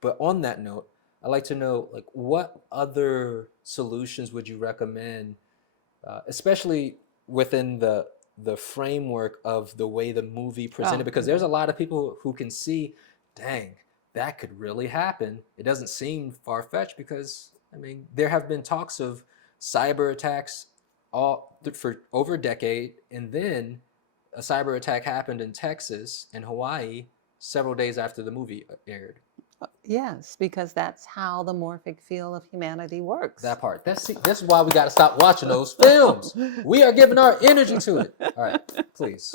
But on that note, I'd like to know, like, what other solutions would you recommend, especially within the framework of the way the movie presented? Because there's a lot of people who can see, dang, that could really happen. It doesn't seem far-fetched because, I mean, there have been talks of cyber attacks for over a decade, and then a cyber attack happened in Texas and Hawaii several days after the movie aired. Yes, because that's how the morphic field of humanity works. That part. This is why we got to stop watching those films. We are giving our energy to it. All right, please.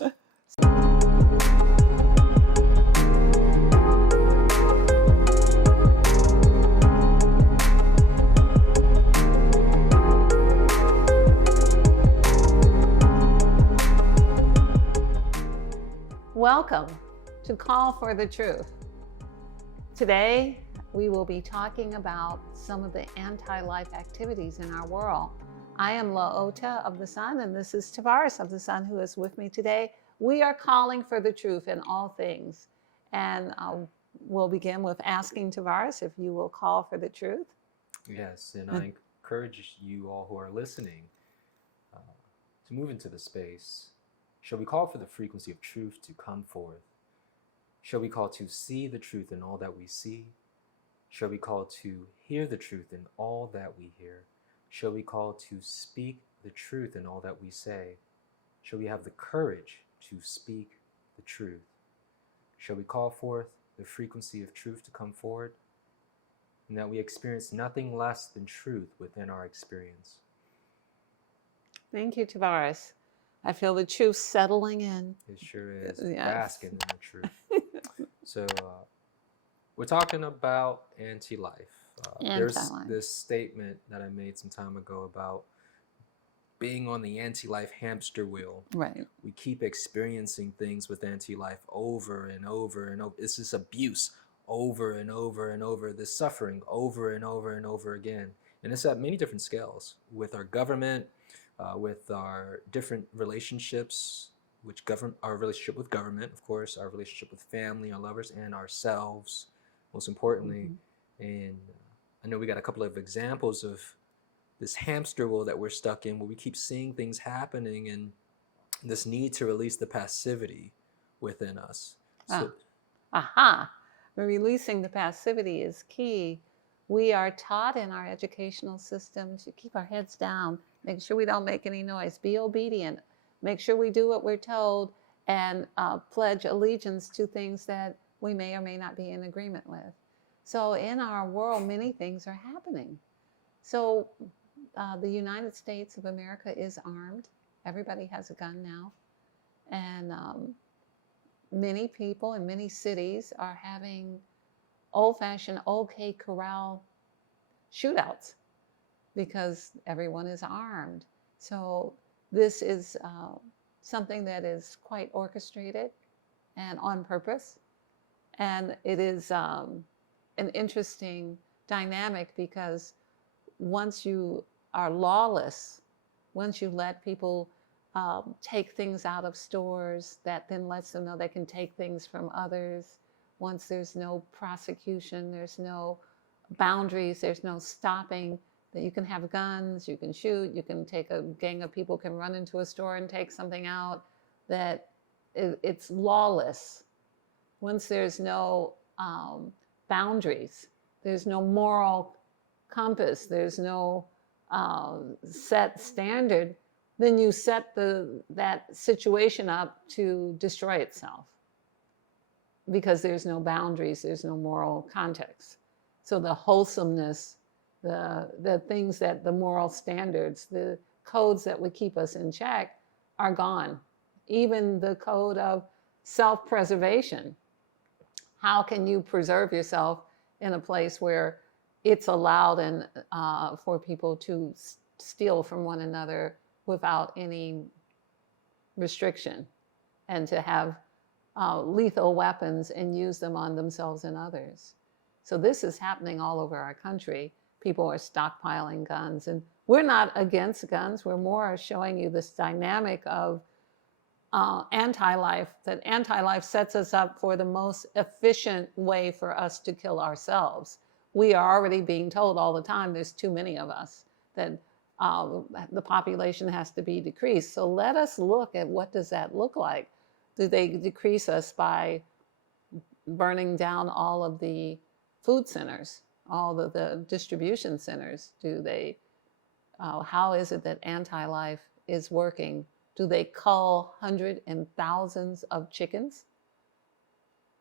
Welcome to Call for the Truth. Today, we will be talking about some of the anti-life activities in our world. I am LaOta of the Sun, and this is Tarvars of the Sun, who is with me today. We are calling for the truth in all things. And we'll begin with asking Tarvars if you will call for the truth. Yes, and I encourage you all who are listening to move into the space. Shall we call for the frequency of truth to come forth? Shall we call to see the truth in all that we see? Shall we call to hear the truth in all that we hear? Shall we call to speak the truth in all that we say? Shall we have the courage to speak the truth? Shall we call forth the frequency of truth to come forward? And that we experience nothing less than truth within our experience. Thank you, Tarvars. I feel the truth settling in. It sure is. Yes. Basking in the truth. So we're talking about anti-life. There's this statement that I made some time ago about being on the anti-life hamster wheel. Right. We keep experiencing things with anti-life over and over and over. It's this abuse over and over and over, this suffering over and over and over again. And it's at many different scales with our government, with our different relationships, which govern our relationship with government, of course, our relationship with family, our lovers, and ourselves, most importantly. And I know we got a couple of examples of this hamster wheel that we're stuck in, where we keep seeing things happening and this need to release the passivity within us. So, Releasing the passivity is key. We are taught in our educational system to keep our heads down, make sure we don't make any noise, be obedient, make sure we do what we're told, and pledge allegiance to things that we may or may not be in agreement with. So in our world, many things are happening. So the United States of America is armed. Everybody has a gun now. And many people in many cities are having old-fashioned OK Corral shootouts because everyone is armed. So this is something that is quite orchestrated and on purpose. And it is an interesting dynamic because once you are lawless, once you let people take things out of stores, that then lets them know they can take things from others. Once there's no prosecution, there's no boundaries, there's no stopping, that you can have guns, you can shoot, you can take a gang of people can run into a store and take something out, that it's lawless. Once there's no boundaries, there's no moral compass, there's no set standard, then you set that situation up to destroy itself because there's no boundaries, there's no moral context. So the wholesomeness, the things that the moral standards, the codes that would keep us in check are gone. Even the code of self-preservation. How can you preserve yourself in a place where it's allowed and for people to steal from one another without any restriction, and to have lethal weapons and use them on themselves and others? So this is happening all over our country. People are stockpiling guns, and we're not against guns. We're more showing you this dynamic of anti-life, that anti-life sets us up for the most efficient way for us to kill ourselves. We are already being told all the time there's too many of us, that the population has to be decreased. So let us look at what does that look like. Do they decrease us by burning down all of the food centers, all of the distribution centers? Do they, how is it that anti-life is working? Do they cull hundreds and thousands of chickens?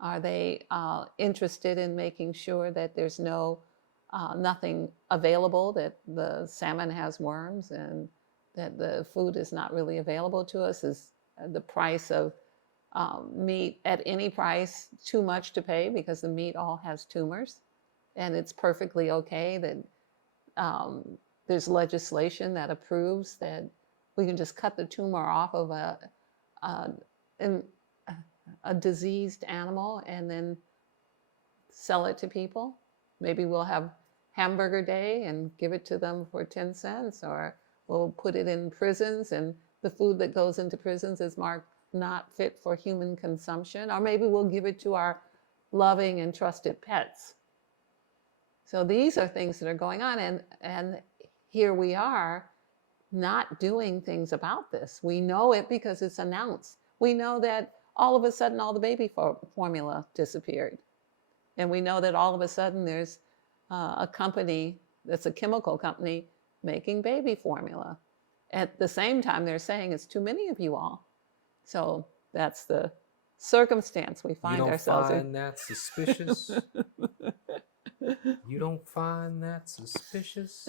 Are they interested in making sure that there's nothing available, that the salmon has worms and that the food is not really available to us? Is the price of meat at any price too much to pay because the meat all has tumors? And it's perfectly okay that there's legislation that approves that we can just cut the tumor off of a diseased animal and then sell it to people. Maybe we'll have hamburger day and give it to them for 10 cents, or we'll put it in prisons and the food that goes into prisons is marked not fit for human consumption, or maybe we'll give it to our loving and trusted pets. So these are things that are going on, and here we are not doing things about this. We know it because it's announced. We know that all of a sudden all the baby formula disappeared. And we know that all of a sudden there's a company that's a chemical company making baby formula. At the same time, they're saying it's too many of you all. So that's the circumstance we find ourselves in. You don't find that suspicious? You don't find that suspicious?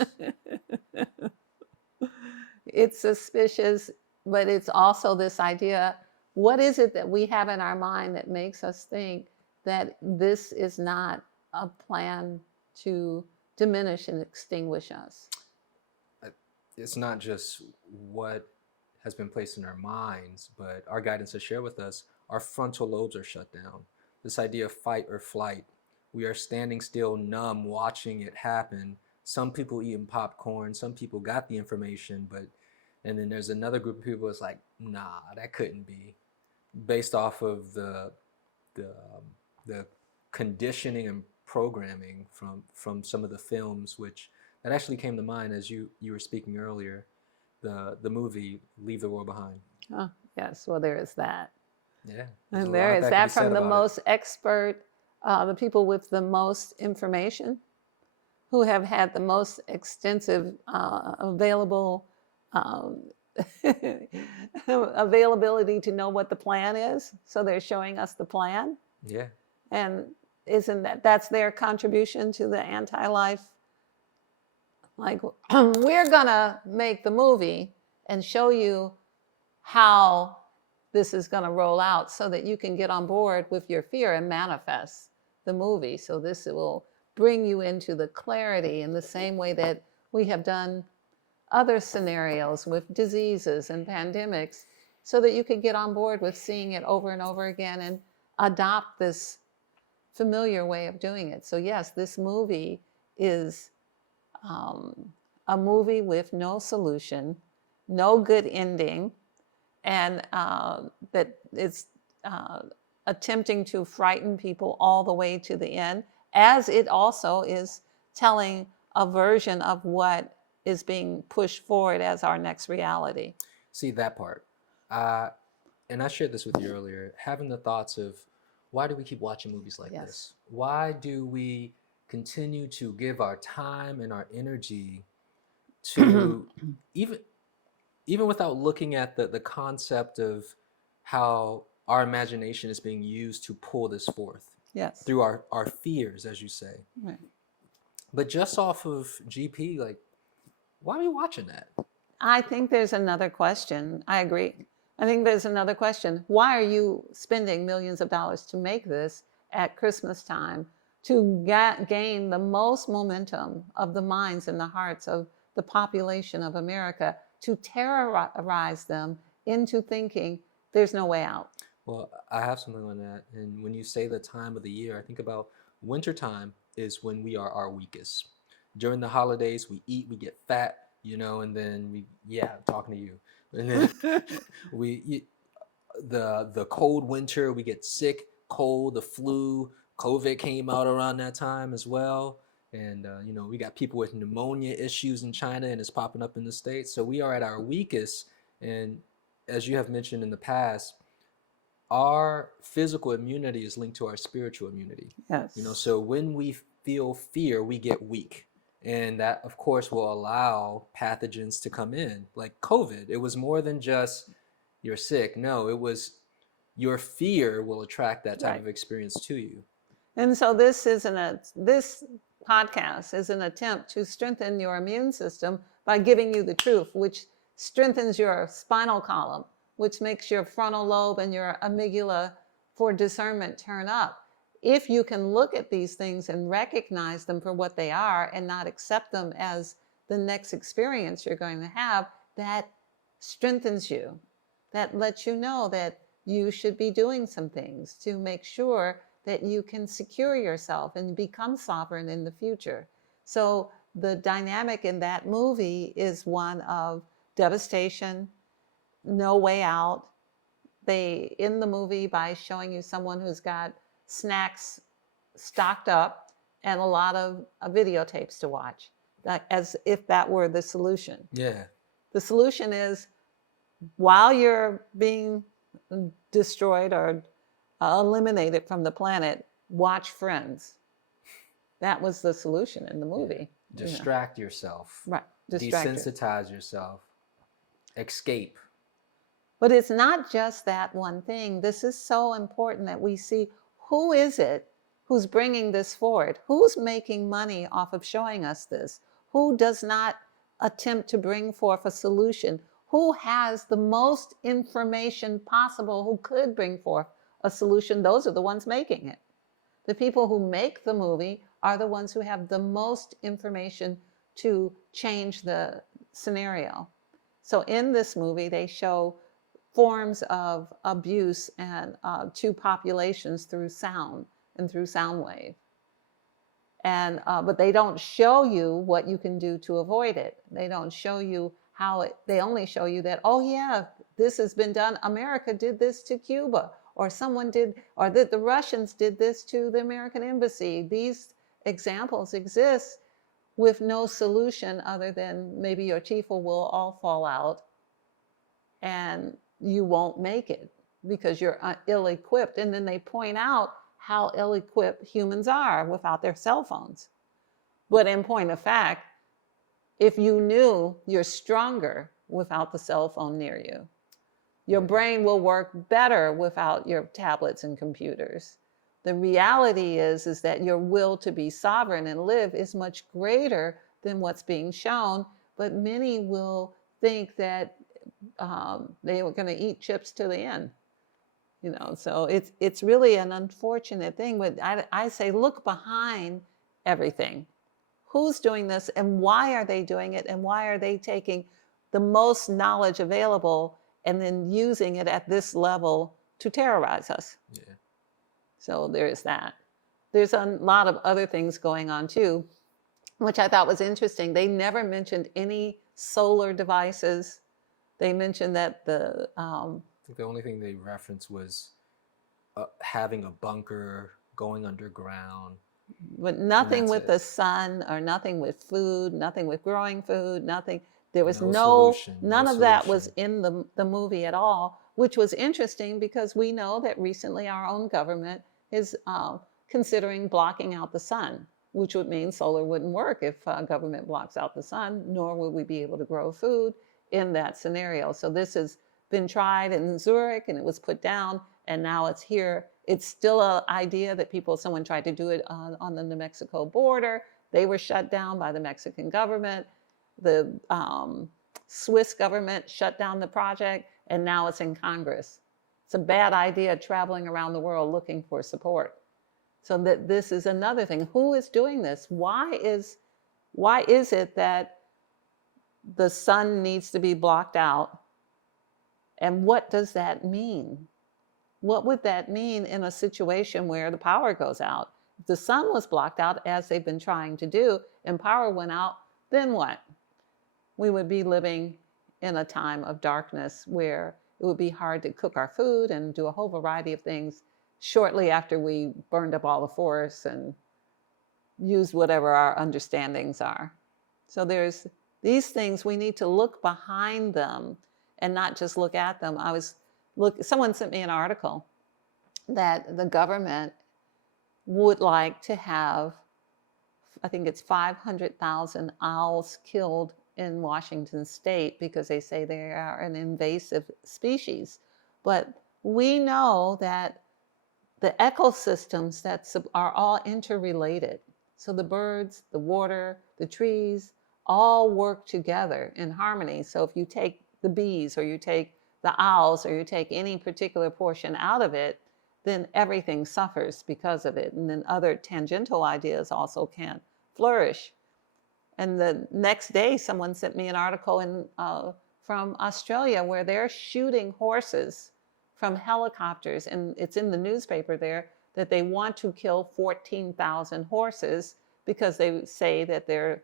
It's suspicious, but it's also this idea, what is it that we have in our mind that makes us think that this is not a plan to diminish and extinguish us? It's not just what has been placed in our minds, but our guidance has shared with us, our frontal lobes are shut down. This idea of fight or flight, we are standing still, numb, watching it happen. Some people eating popcorn, some people got the information, and then there's another group of people that's like, nah, that couldn't be. Based off of the conditioning and programming from some of the films, which that actually came to mind as you were speaking earlier, the movie Leave the World Behind. Oh, yes, well, there is that. Yeah. And there is that from the most expert, the people with the most information, who have had the most extensive availability to know what the plan is. So they're showing us the plan. Yeah. And isn't that's their contribution to the anti-life? Like, we're gonna make the movie and show you how this is gonna roll out so that you can get on board with your fear and manifest the movie. So this will bring you into the clarity in the same way that we have done other scenarios with diseases and pandemics, so that you could get on board with seeing it over and over again and adopt this familiar way of doing it. So yes, this movie is a movie with no solution, no good ending, and that it's attempting to frighten people all the way to the end, as it also is telling a version of what is being pushed forward as our next reality. See, that part. And I shared this with you earlier, having the thoughts of, why do we keep watching movies like this? Why do we continue to give our time and our energy to even without looking at the concept of how our imagination is being used to pull this forth? Yes. Through our fears, as you say. Right. But just off of GP, like, why are we watching that? I think there's another question. I agree. I think there's another question. Why are you spending millions of dollars to make this at Christmas time, to gain the most momentum of the minds and the hearts of the population of America, to terrorize them into thinking there's no way out? Well, I have something on that. And when you say the time of the year, I think about wintertime is when we are our weakest. During the holidays, we eat, we get fat, and then I'm talking to you. And then the cold winter, we get sick, cold, the flu, COVID came out around that time as well. And, we got people with pneumonia issues in China and it's popping up in the States. So we are at our weakest. And as you have mentioned in the past, our physical immunity is linked to our spiritual immunity. Yes. So when we feel fear, we get weak. And that, of course, will allow pathogens to come in. Like COVID, it was more than just you're sick. No, it was your fear will attract that type of experience to you. And so this podcast is an attempt to strengthen your immune system by giving you the truth, which strengthens your spinal column, which makes your frontal lobe and your amygdala for discernment turn up. If you can look at these things and recognize them for what they are and not accept them as the next experience you're going to have, that strengthens you. That lets you know that you should be doing some things to make sure that you can secure yourself and become sovereign in the future. So the dynamic in that movie is one of devastation, no way out. They end the movie by showing you someone who's got snacks stocked up and a lot of videotapes to watch, as if that were the solution. Yeah. The solution is, while you're being destroyed or eliminated from the planet, watch Friends. That was the solution in the movie. Distract yourself. Right. Desensitize yourself. Escape. But it's not just that one thing. This is so important that we see who is it who's bringing this forward? Who's making money off of showing us this? Who does not attempt to bring forth a solution? Who has the most information possible, who could bring forth a solution? Those are the ones making it. The people who make the movie are the ones who have the most information to change the scenario. So in this movie, they show forms of abuse and to populations through sound and through sound wave. And but they don't show you what you can do to avoid it. They don't show you they only show you that, oh yeah, this has been done. America did this to Cuba, or someone did, or the Russians did this to the American embassy. These examples exist with no solution other than maybe your teeth will all fall out and you won't make it because you're ill-equipped. And then they point out how ill-equipped humans are without their cell phones. But in point of fact, if you knew, you're stronger without the cell phone near you. Your brain will work better without your tablets and computers. The reality is that your will to be sovereign and live is much greater than what's being shown, but many will think that they were going to eat chips to the end. So it's really an unfortunate thing. But I say, look behind everything. Who's doing this and why are they doing it, and why are they taking the most knowledge available and then using it at this level to terrorize us? Yeah. So there's that. There's a lot of other things going on too, which I thought was interesting. They never mentioned any solar devices. They mentioned that I think the only thing they referenced was having a bunker, going underground. But nothing with the sun, or nothing with food, nothing with growing food, nothing. There was none of that was in the movie at all, which was interesting because we know that recently our own government is considering blocking out the sun, which would mean solar wouldn't work if government blocks out the sun, nor would we be able to grow food in that scenario. So this has been tried in Zurich and it was put down, and now it's here. It's still an idea that someone tried to do it on the New Mexico border. They were shut down by the Mexican government. The Swiss government shut down the project, and now it's in Congress. It's a bad idea traveling around the world looking for support. So this is another thing. Who is doing this? Why is it that the sun needs to be blocked out? And what does that mean? What would that mean in a situation where the power goes out? If the sun was blocked out, as they've been trying to do, and power went out, then what? We would be living in a time of darkness where it would be hard to cook our food and do a whole variety of things shortly after we burned up all the forests and used whatever our understandings are. So there's these things, we need to look behind them and not just look at them. Someone sent me an article that the government would like to have, I think it's 500,000 owls killed in Washington state because they say they are an invasive species. But we know that the ecosystems that are all interrelated. So the birds, the water, the trees, all work together in harmony. So if you take the bees or you take the owls or you take any particular portion out of it, then everything suffers because of it. And then other tangential ideas also can't flourish. And the next day, someone sent me an article from Australia where they're shooting horses from helicopters. And it's in the newspaper there that they want to kill 14,000 horses because they say that they're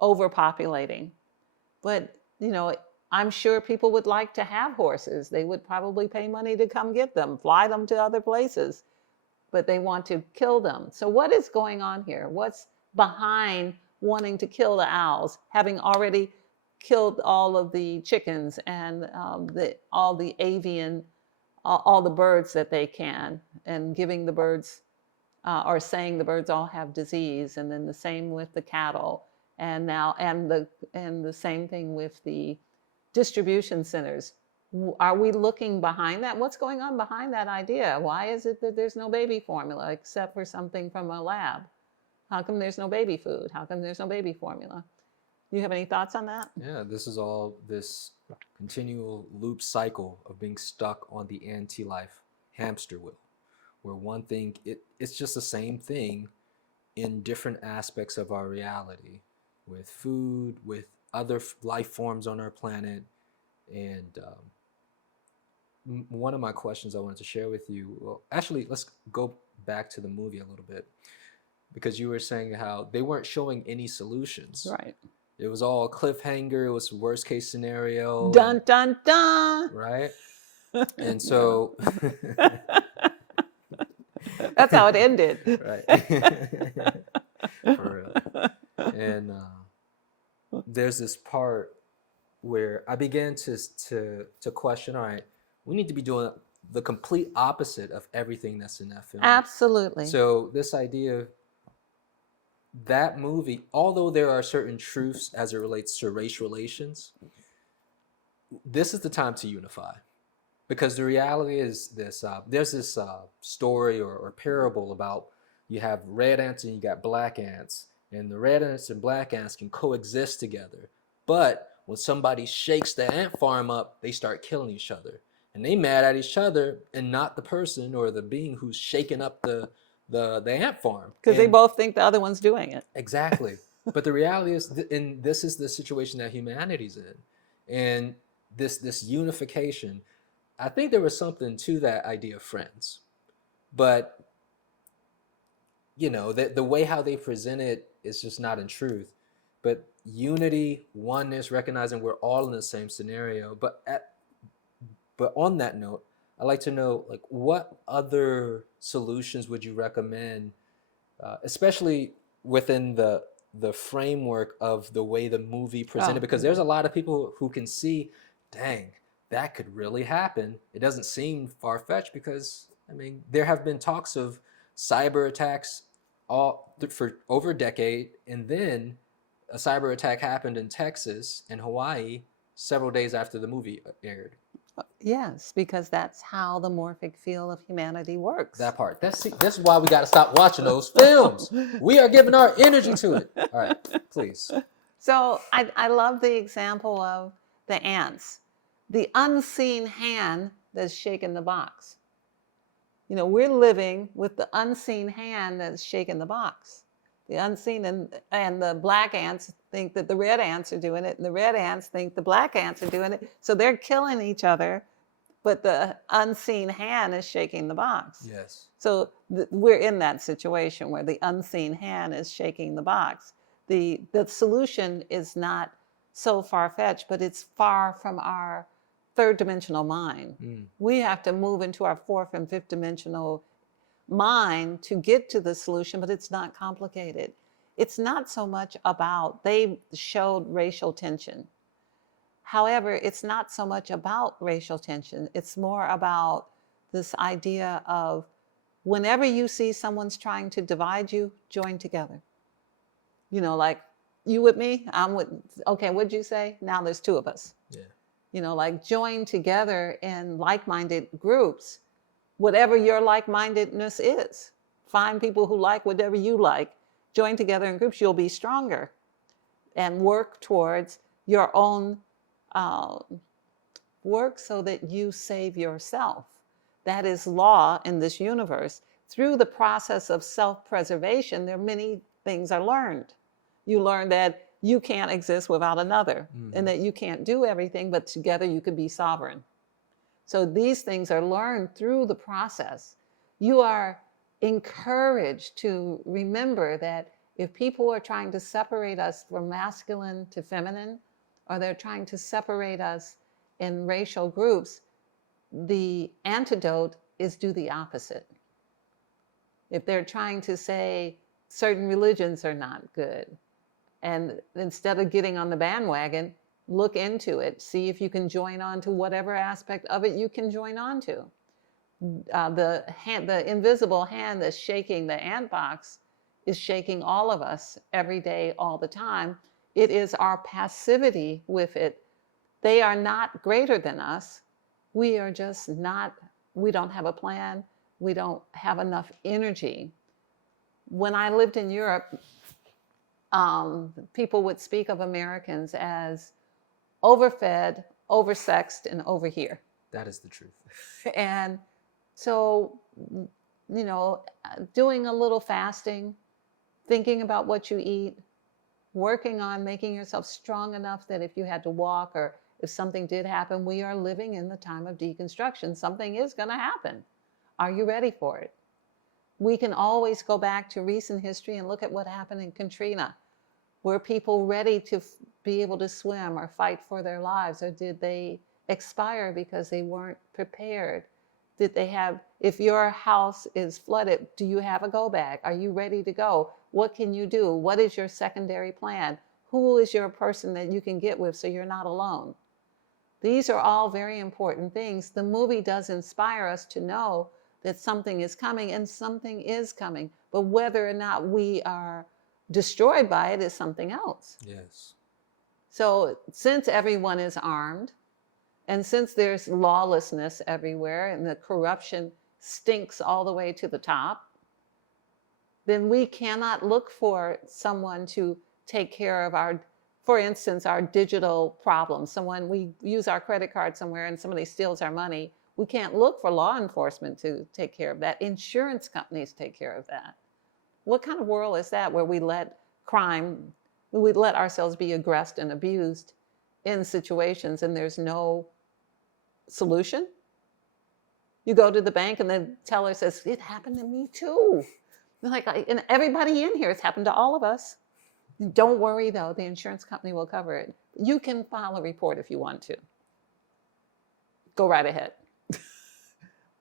overpopulating. But, I'm sure people would like to have horses. They would probably pay money to come get them, fly them to other places, but they want to kill them. So what is going on here? What's behind wanting to kill the owls, having already killed all of the chickens and all the avian, all the birds that they can, and giving the birds, or saying the birds all have disease, and then the same with the cattle, and the same thing with the distribution centers. Are we looking behind that? What's going on behind that idea? Why is it that there's no baby formula except for something from a lab? How come there's no baby food? How come there's no baby formula? You have any thoughts on that? Yeah, this is all this continual loop cycle of being stuck on the anti-life hamster wheel, where one thing, it's just the same thing in different aspects of our reality, with food, with other life forms on our planet. And one of my questions I wanted to share with you, well, actually, let's go back to the movie a little bit, because you were saying how they weren't showing any solutions. Right. It was all a cliffhanger. It was worst case scenario. Dun, dun, dun. Right. And so that's how it ended. Right. For real. And there's this part where I began to question, all right, we need to be doing the complete opposite of everything that's in that film. Absolutely. So this idea of that movie, although there are certain truths as it relates to race relations, this is the time to unify. Because the reality is this, there's this story or parable about you have red ants and you got black ants, and the red ants and black ants can coexist together. But when somebody shakes the ant farm up, they start killing each other. And they mad at each other and not the person or the being who's shaking up the ant farm. Because they both think the other one's doing it. Exactly. But the reality is, and this is the situation that humanity's in. And this unification, I think there was something to that idea of friends. But, the way how they present it is just not in truth. But unity, oneness, recognizing we're all in the same scenario. But on that note, I'd like to know, what other solutions would you recommend, especially within the framework of the way the movie presented? Because there's a lot of people who can see, dang, that could really happen. It doesn't seem far-fetched because, there have been talks of cyber attacks for over a decade, and then a cyber attack happened in Texas and Hawaii several days after the movie aired. Yes, because that's how the morphic field of humanity works. That part. That's why we got to stop watching those films. We are giving our energy to it. All right, please. So I love the example of the ants. The unseen hand that's shaking the box. We're living with the unseen hand that's shaking the box. The unseen, and the black ants think that the red ants are doing it, and the red ants think the black ants are doing it. So they're killing each other, but the unseen hand is shaking the box. Yes. So we're in that situation where the unseen hand is shaking the box. The solution is not so far-fetched, but it's far from our third dimensional mind. Mm. We have to move into our fourth and fifth dimensional mind to get to the solution, but it's not complicated. It's not so much about, they showed racial tension. However, it's not so much about racial tension. It's more about this idea of whenever you see someone's trying to divide you, join together. You know, like, you with me? I'm with, okay, what'd you say? Now there's two of us. Yeah. You know, like join together in like-minded groups, whatever your like-mindedness is. Find people who like whatever you like. Join together in groups, you'll be stronger. And work towards your own work so that you save yourself. That is law in this universe. Through the process of self-preservation, there are many things are learned. You learn that you can't exist without another, and that you can't do everything, but together you could be sovereign. So these things are learned through the process. You are encouraged to remember that if people are trying to separate us from masculine to feminine, or they're trying to separate us in racial groups, the antidote is do the opposite. If they're trying to say certain religions are not good, and instead of getting on the bandwagon, look into it. See if you can join on to whatever aspect of it you can join on to. The invisible hand that's shaking the ant box is shaking all of us every day, all the time. It is our passivity with it. They are not greater than us. We are just not, we don't have a plan. We don't have enough energy. When I lived in Europe, people would speak of Americans as overfed, oversexed, and over here. That is the truth. And so, you know, doing a little fasting, thinking about what you eat, working on making yourself strong enough that if you had to walk or if something did happen, we are living in the time of deconstruction. Something is going to happen. Are you ready for it? We can always go back to recent history and look at what happened in Katrina. Were people ready to be able to swim or fight for their lives, or did they expire because they weren't prepared? Did they have, if your house is flooded, do you have a go bag? Are you ready to go? What can you do? What is your secondary plan? Who is your person that you can get with so you're not alone? These are all very important things. The movie does inspire us to know that something is coming, and something is coming. But whether or not we are destroyed by it is something else. Yes. So since everyone is armed, and since there's lawlessness everywhere and the corruption stinks all the way to the top, then we cannot look for someone to take care of our, for instance, our digital problems. Someone, we use our credit card somewhere and somebody steals our money. We can't look for law enforcement to take care of that. Insurance companies take care of that. What kind of world is that, where we let crime, we let ourselves be aggressed and abused in situations and there's no solution? You go to the bank and the teller says, it happened to me too. Like, and everybody in here, it's happened to all of us. Don't worry though, the insurance company will cover it. You can file a report if you want to. Go right ahead.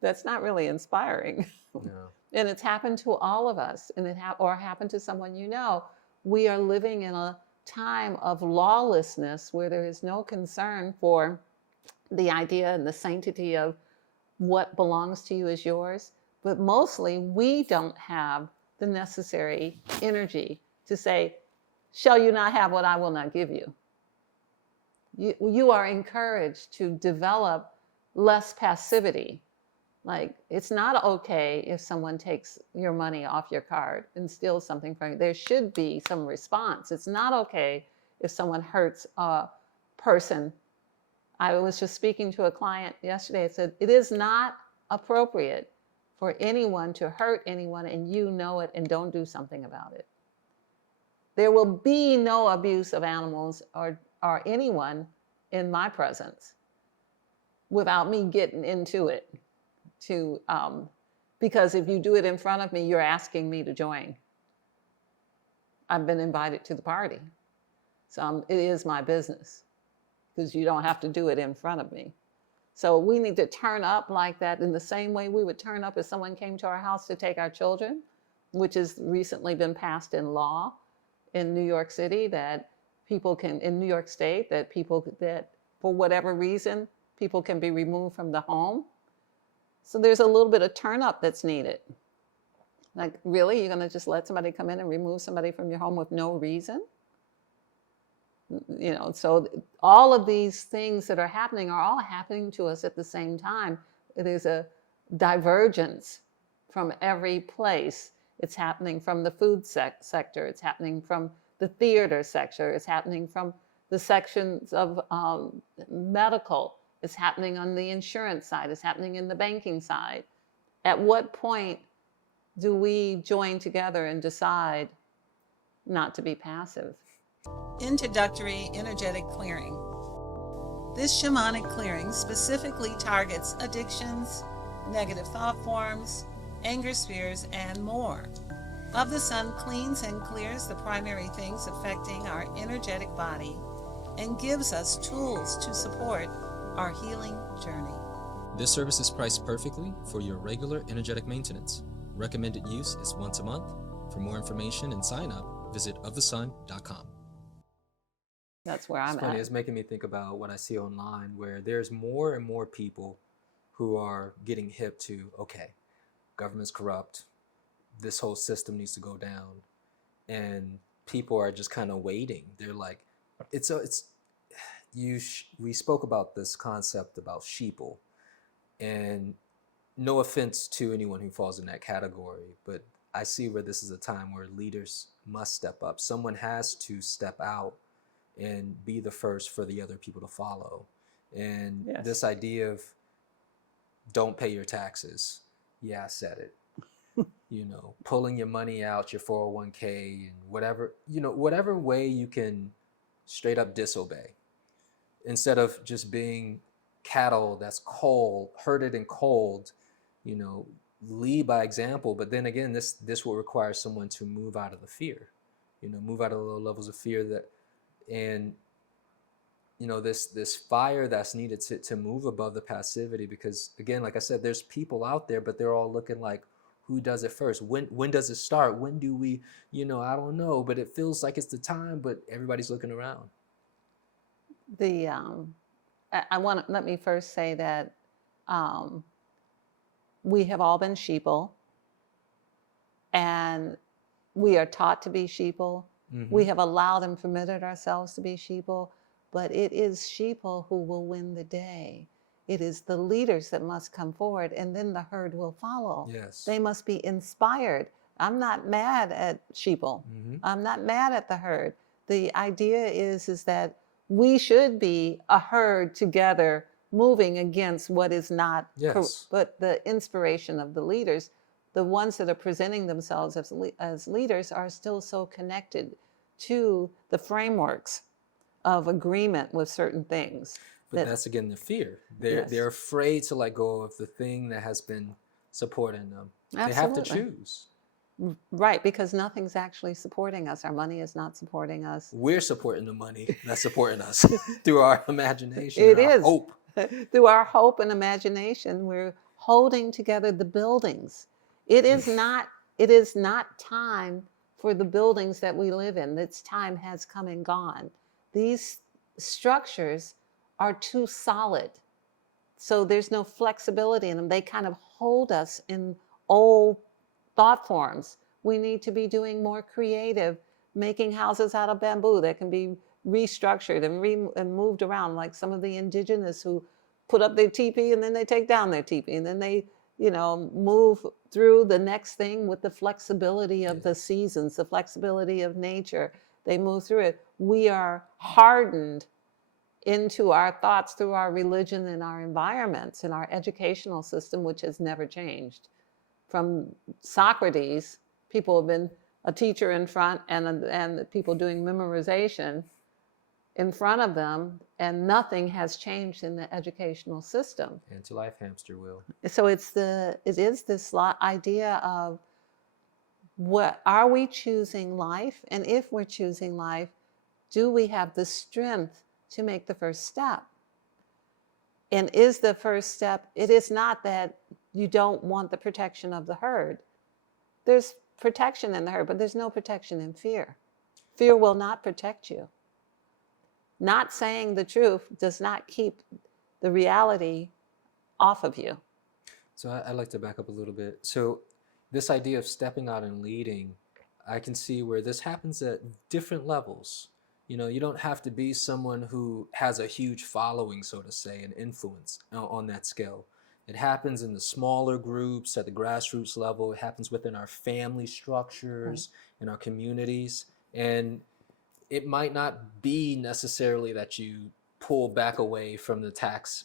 That's not really inspiring. No. And it's happened to all of us, and or happened to someone you know. We are living in a time of lawlessness where there is no concern for the idea and the sanctity of what belongs to you is yours. But mostly we don't have the necessary energy to say, shall you not have what I will not give you? You are encouraged to develop less passivity. Like, it's not okay if someone takes your money off your card and steals something from you. There should be some response. It's not okay if someone hurts a person. I was just speaking to a client yesterday. I said, it is not appropriate for anyone to hurt anyone and you know it and don't do something about it. There will be no abuse of animals or anyone in my presence without me getting into it. Because if you do it in front of me, you're asking me to join. I've been invited to the party. So it is my business, because you don't have to do it in front of me. So we need to turn up like that in the same way we would turn up if someone came to our house to take our children, which has recently been passed in law in New York City, that people can, in New York State, that people that for whatever reason, people can be removed from the home. So there's a little bit of turn up that's needed. Like, really, you're going to just let somebody come in and remove somebody from your home with no reason? You know, so all of these things that are happening are all happening to us at the same time. There's a divergence from every place. It's happening from the food sector. It's happening from the theater sector. It's happening from the sections of medical. It's happening on the insurance side. It's happening in the banking side. At what point do we join together and decide not to be passive? Introductory energetic clearing. This shamanic clearing specifically targets addictions, negative thought forms, anger spheres, and more. Of the Sun cleans and clears the primary things affecting our energetic body and gives us tools to support our healing journey. This service is priced perfectly for your regular energetic maintenance. Recommended use is once a month. For more information and sign up, visit ofthesun.com. That's where I'm It's funny, at. it's making me think about what I see online, where there's more and more people who are getting hip to, okay, government's corrupt, this whole system needs to go down, and people are just kind of waiting. They're like, we spoke about this concept about sheeple, and no offense to anyone who falls in that category, but I see where this is a time where leaders must step up. Someone has to step out and be the first for the other people to follow. And Yes. this idea of don't pay your taxes. Yeah, I said it. You know, pulling your money out, your 401k and whatever, you know, whatever way you can straight up disobey, instead of just being cattle that's cold, herded and cold, you know, lead by example. But then again, this will require someone to move out of the fear, you know, move out of the low levels of fear that, and you know, this fire that's needed to move above the passivity. Because again, like I said, there's people out there, but they're all looking like, who does it first? When does it start? When do we, you know, I don't know, but it feels like it's the time, but everybody's looking around. The I want to let me first say that we have all been sheeple, and we are taught to be sheeple. Mm-hmm. We have allowed and permitted ourselves to be sheeple, but it is sheeple who will win the day. It is the leaders that must come forward, and then the herd will follow. Yes. They must be inspired. I'm not mad at sheeple. Mm-hmm. I'm not mad at the herd. The idea is that we should be a herd together, moving against what is not. Yes. But the inspiration of the leaders, the ones that are presenting themselves as leaders, are still so connected to the frameworks of agreement with certain things. But that's again the fear. They're afraid to let go of the thing that has been supporting them. Absolutely. They have to choose. Right, because nothing's actually supporting us. Our money is not supporting us. We're supporting the money that's supporting us through our imagination. It our is. hope. Through our hope and imagination, we're holding together the buildings. It is not time for the buildings that we live in. Its time has come and gone. These structures are too solid. So there's no flexibility in them. They kind of hold us in old thought forms. We need to be doing more creative, making houses out of bamboo that can be restructured and moved around, like some of the indigenous who put up their teepee and then they take down their teepee and then they, you know, move through the next thing with the flexibility of the seasons, the flexibility of nature. They move through it. We are hardened into our thoughts through our religion and our environments and our educational system, which has never changed. From Socrates, people have been a teacher in front and people doing memorization in front of them, and nothing has changed in the educational system. Anti-life hamster wheel. So it is this idea of, what are we choosing life? And if we're choosing life, do we have the strength to make the first step? and is the first step. It is not that you don't want the protection of the herd. There's protection in the herd, but there's no protection in fear. Fear will not protect you. Not saying the truth does not keep the reality off of you. So I'd like to back up a little bit. So this idea of stepping out and leading, I can see where this happens at different levels. You know, you don't have to be someone who has a huge following, so to say, and influence on that scale. It happens in the smaller groups at the grassroots level. It happens within our family structures, in our communities. And it might not be necessarily that you pull back away from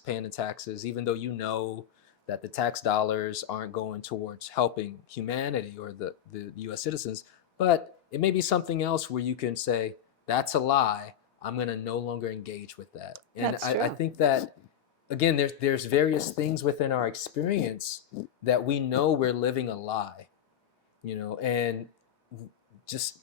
paying the taxes, even though you know that the tax dollars aren't going towards helping humanity or the U.S. citizens. But it may be something else where you can say, that's a lie. I'm going to no longer engage with that. And I think that, again, there's various things within our experience that we know we're living a lie, you know, and just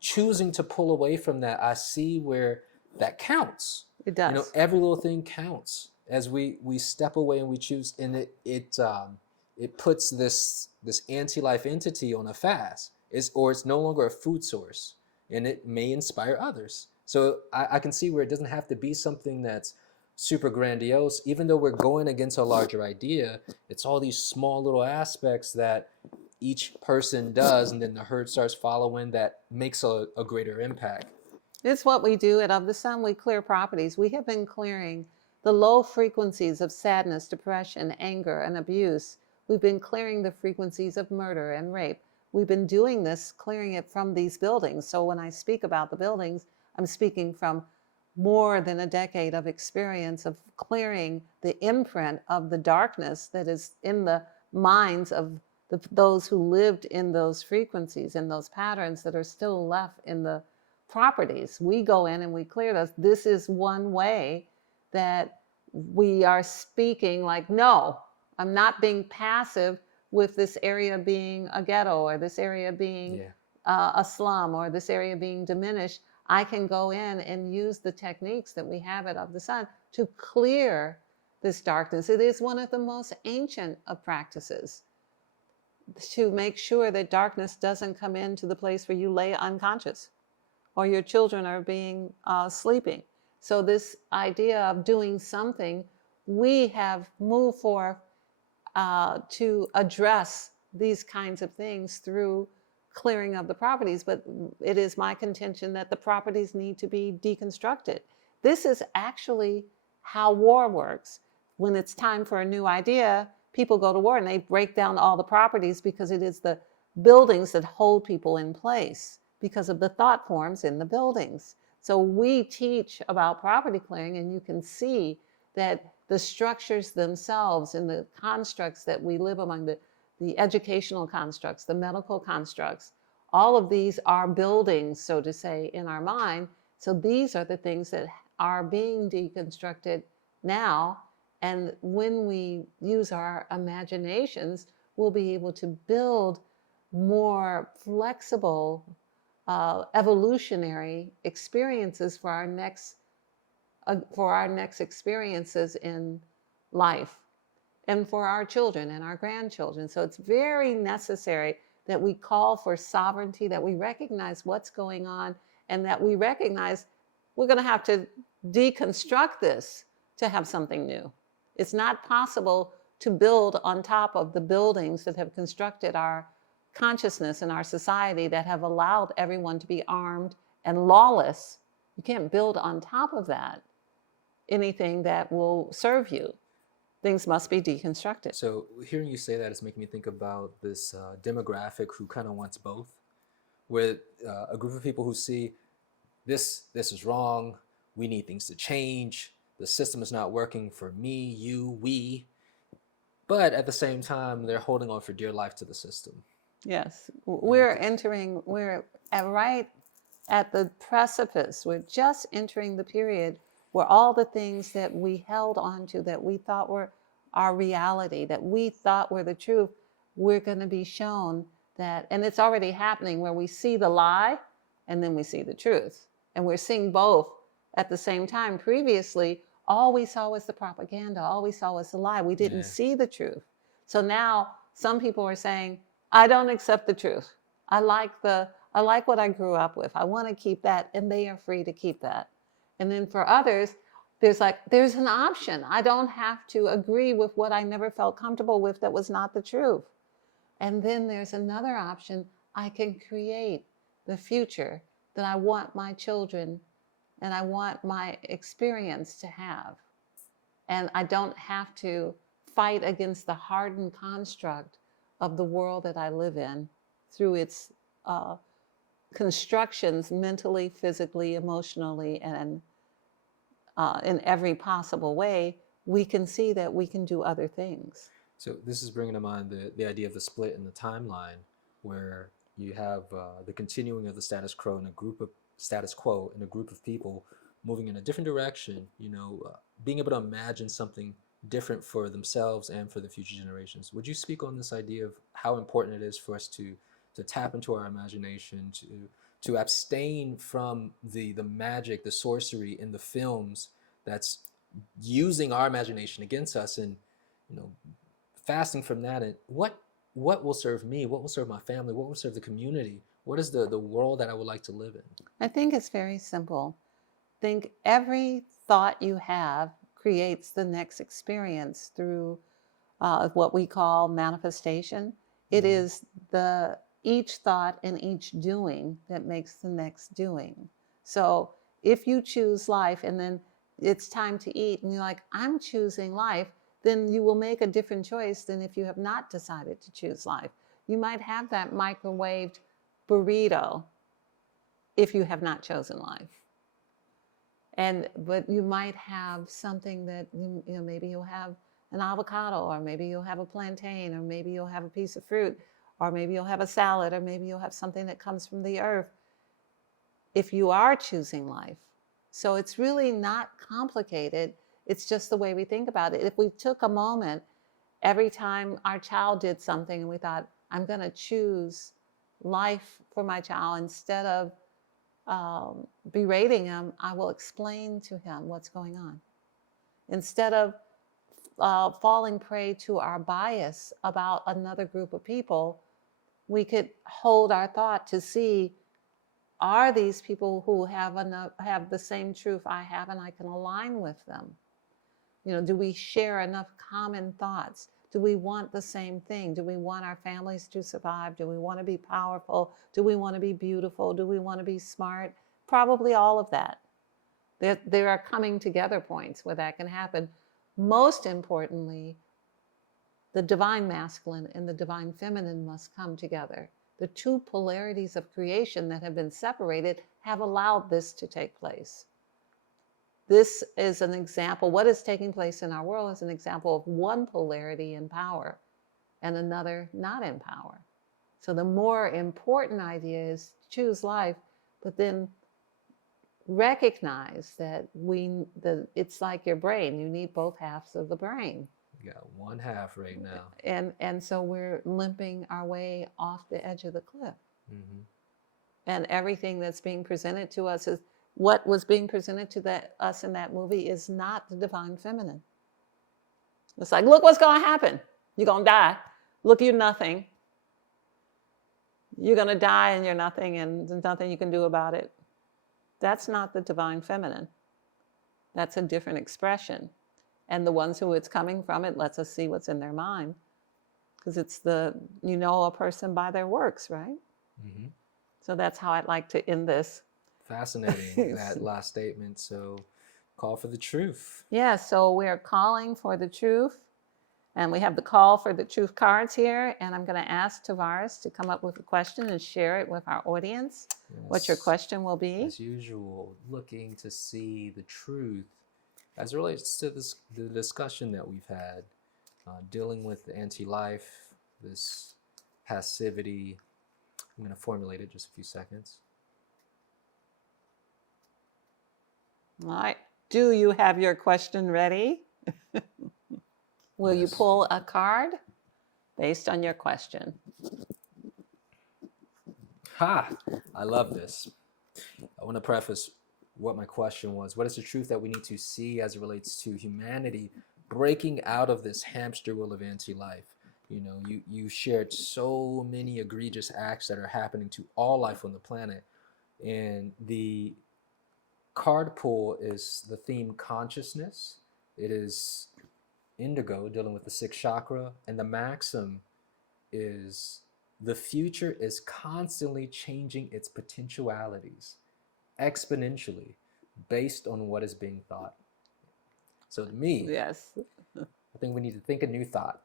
choosing to pull away from that, I see where that counts. It does. You know, every little thing counts as we step away and we choose, and it puts this anti-life entity on a fast. It's no longer a food source, and it may inspire others. So I can see where it doesn't have to be something that's super grandiose. Even though we're going against a larger idea, it's all these small little aspects that each person does, and then the herd starts following, that makes a greater impact. It's what we do at Of the Sun. We clear properties. We have been clearing the low frequencies of sadness, depression, anger, and abuse. We've been clearing the frequencies of murder and rape. We've been doing this, clearing it from these buildings. So when I speak about the buildings, I'm speaking from more than a decade of experience of clearing the imprint of the darkness that is in the minds of those who lived in those frequencies and those patterns that are still left in the properties. We go in and we clear those. This is one way that we are speaking like, no, I'm not being passive with this area being a ghetto, or this area being a slum, or this area being diminished. I can go in and use the techniques that we have at Of the Sun to clear this darkness. It is one of the most ancient of practices to make sure that darkness doesn't come into the place where you lay unconscious or your children are being sleeping. So this idea of doing something, we have moved forth to address these kinds of things through clearing of the properties. But it is my contention that the properties need to be deconstructed. This is actually how war works. When it's time for a new idea, people go to war and they break down all the properties, because it is the buildings that hold people in place because of the thought forms in the buildings. So we teach about property clearing, and you can see that the structures themselves and the constructs that we live among, the educational constructs, the medical constructs, all of these are buildings, so to say, in our mind. So these are the things that are being deconstructed now. And when we use our imaginations, we'll be able to build more flexible, evolutionary experiences for our next experiences in life, and for our children and our grandchildren. So it's very necessary that we call for sovereignty, that we recognize what's going on, and that we recognize we're going to have to deconstruct this to have something new. It's not possible to build on top of the buildings that have constructed our consciousness and our society, that have allowed everyone to be armed and lawless. You can't build on top of that anything that will serve you. Things must be deconstructed. So hearing you say that is making me think about this demographic who kind of wants both, with a group of people who see this is wrong, we need things to change, the system is not working for me, you, we, but at the same time they're holding on for dear life to the system. Yes, we're right at the precipice. We're just entering the period where all the things that we held on to, that we thought were our reality, that we thought were the truth, we're going to be shown that, and it's already happening, where we see the lie and then we see the truth. And we're seeing both at the same time. Previously, all we saw was the propaganda. All we saw was the lie. We didn't see the truth. So now some people are saying, I don't accept the truth. I like what I grew up with. I want to keep that, and they are free to keep that. And then for others, there's an option. I don't have to agree with what I never felt comfortable with that was not the truth. And then there's another option. I can create the future that I want my children and I want my experience to have. And I don't have to fight against the hardened construct of the world that I live in through its constructions mentally, physically, emotionally, and in every possible way. We can see that we can do other things. So this is bringing to mind the idea of the split in the timeline, where you have the continuing of the status quo in a group of people moving in a different direction, being able to imagine something different for themselves and for the future generations. Would you speak on this idea of how important it is for us to tap into our imagination, to abstain from the magic, the sorcery in the films that's using our imagination against us, and fasting from that? And what will serve me? What will serve my family? What will serve the community? What is the world that I would like to live in? I think it's very simple. Think every thought you have creates the next experience through what we call manifestation. It is each thought and each doing that makes the next doing. So if you choose life and then it's time to eat and you're like, I'm choosing life, then you will make a different choice than if you have not decided to choose life. You might have that microwaved burrito if you have not chosen life. But you might have something that, maybe you'll have an avocado, or maybe you'll have a plantain, or maybe you'll have a piece of fruit, or maybe you'll have a salad, or maybe you'll have something that comes from the earth if you are choosing life. So it's really not complicated. It's just the way we think about it. If we took a moment every time our child did something and we thought, I'm going to choose life for my child, instead of berating him, I will explain to him what's going on. Instead of falling prey to our bias about another group of people, we could hold our thought to see, are these people who have the same truth I have, and I can align with them? Do we share enough common thoughts? Do we want the same thing? Do we want our families to survive? Do we want to be powerful? Do we want to be beautiful? Do we want to be smart? Probably all of that. There are coming together points where that can happen. Most importantly, the divine masculine and the divine feminine must come together. The two polarities of creation that have been separated have allowed this to take place. This is an example. What is taking place in our world is an example of one polarity in power and another not in power. So the more important idea is choose life, but then recognize that it's like your brain. You need both halves of the brain. You got one half right now. And so we're limping our way off the edge of the cliff. Mm-hmm. And everything that's being presented to us is what was being presented to us in that movie is not the divine feminine. It's like, look what's going to happen. You're going to die. Look, you're nothing. You're going to die and you're nothing, and there's nothing you can do about it. That's not the divine feminine. That's a different expression. And the ones who it's coming from, it lets us see what's in their mind. Because it's a person by their works, right? Mm-hmm. So that's how I'd like to end this. Fascinating, that last statement. So call for the truth. Yeah, so we're calling for the truth. And we have the call for the truth cards here. And I'm going to ask Tarvars to come up with a question and share it with our audience. Yes. What your question will be. As usual, looking to see the truth as it relates to the discussion that we've had, dealing with anti-life, this passivity. I'm going to formulate it just a few seconds. All right. Do you have your question ready? Will you pull a card based on your question? Ha! I love this. I want to preface what my question was. What is the truth that we need to see as it relates to humanity breaking out of this hamster wheel of anti-life? You know, you shared so many egregious acts that are happening to all life on the planet. And the card pull is the theme consciousness. It is indigo, dealing with the sixth chakra. And the maxim is the future is constantly changing its potentialities exponentially based on what is being thought. So to me, Yes. I think we need to think a new thought.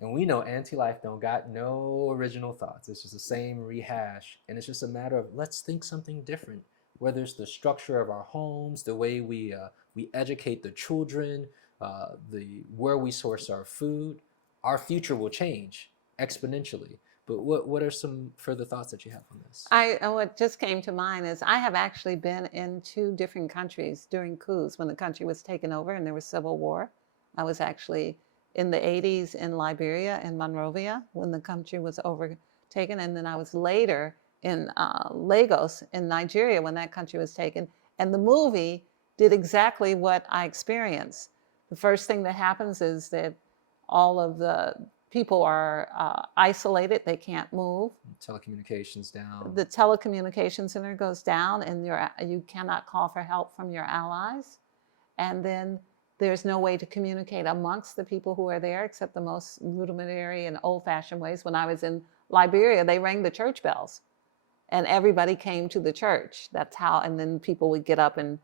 And we know anti-life don't got no original thoughts. It's just the same rehash. And it's just a matter of let's think something different. Whether it's the structure of our homes, the way we educate the children, where we source our food, our future will change exponentially. But what are some further thoughts that you have on this? What just came to mind is I have actually been in 2 different countries during coups when the country was taken over and there was civil war. I was actually in the 80s in Liberia and Monrovia when the country was overtaken, and then I was later in Lagos in Nigeria when that country was taken. And the movie did exactly what I experienced. The first thing that happens is that all of the people are isolated. They can't move. Telecommunications down. The telecommunication center goes down, and you cannot call for help from your allies. And then there's no way to communicate amongst the people who are there except the most rudimentary and old-fashioned ways. When I was in Liberia, they rang the church bells, and everybody came to the church. That's how, and then people would get up and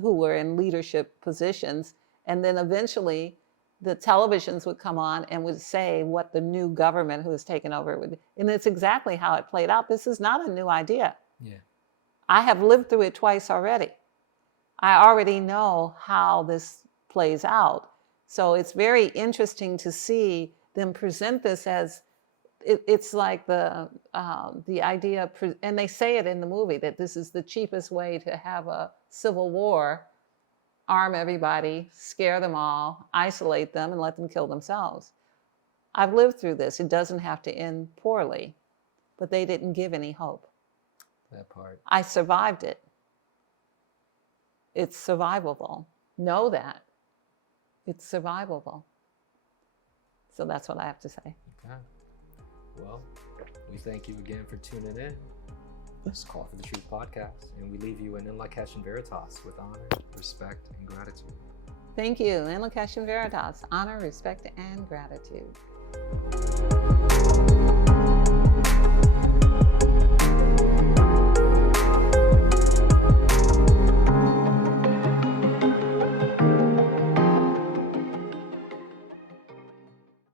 who were in leadership positions, and then eventually the televisions would come on and would say what the new government who was taken over would, and it's exactly how it played out. This is not a new idea. Yeah. I have lived through it twice already. I already know how this plays out. So it's very interesting to see them present this as, it's like the idea, and they say it in the movie, that this is the cheapest way to have a civil war. Arm everybody, scare them all, isolate them, and let them kill themselves. I've lived through this. It doesn't have to end poorly, but they didn't give any hope. That part. I survived it. It's survivable. Know that. It's survivable. So that's what I have to say. Okay. Well, we thank you again for tuning in. This is Call for the Truth podcast, and we leave you in Inlakesh and Veritas with honor, respect, and gratitude. Thank you. Inlakesh and Veritas, honor, respect, and gratitude.